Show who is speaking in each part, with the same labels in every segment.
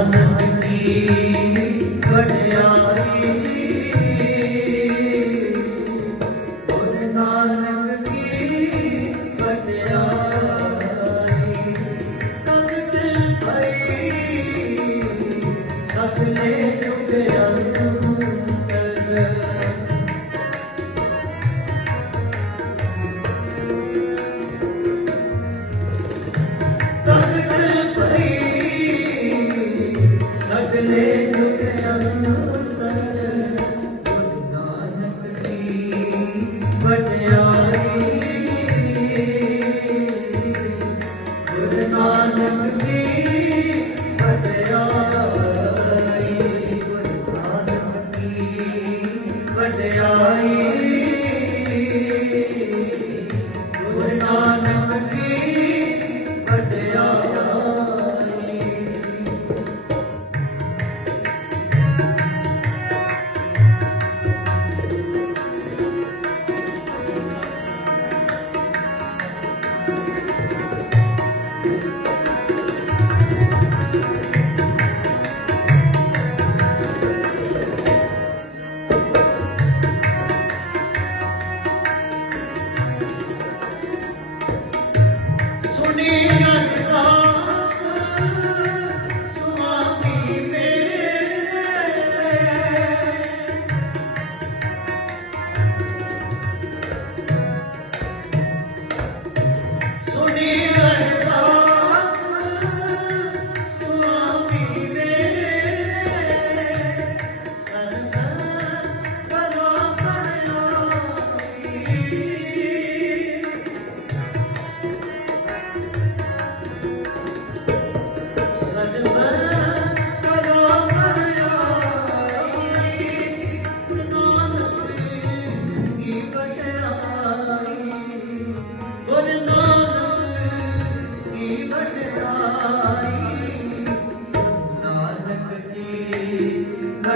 Speaker 1: ਨਾਨਕ ਕੀ ਵਡਿਆਈ ਗੁਰ ਨਾਨਕ ਕੀ ਵਡਿਆਈ ਤਨ ਤੇ ਪਈ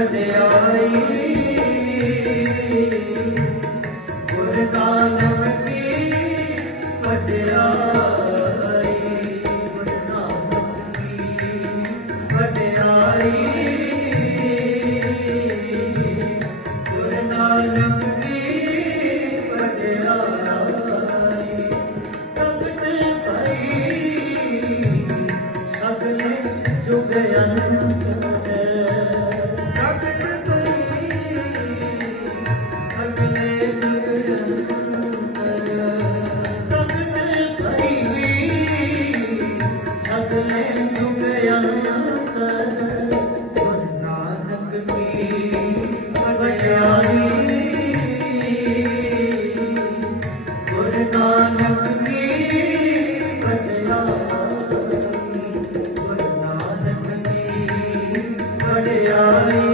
Speaker 1: ਵਡਿਆਈ ਗੁਰਦਾਨਵ ਕੀ ਵਡਿਆਈ।
Speaker 2: बढ़ियाई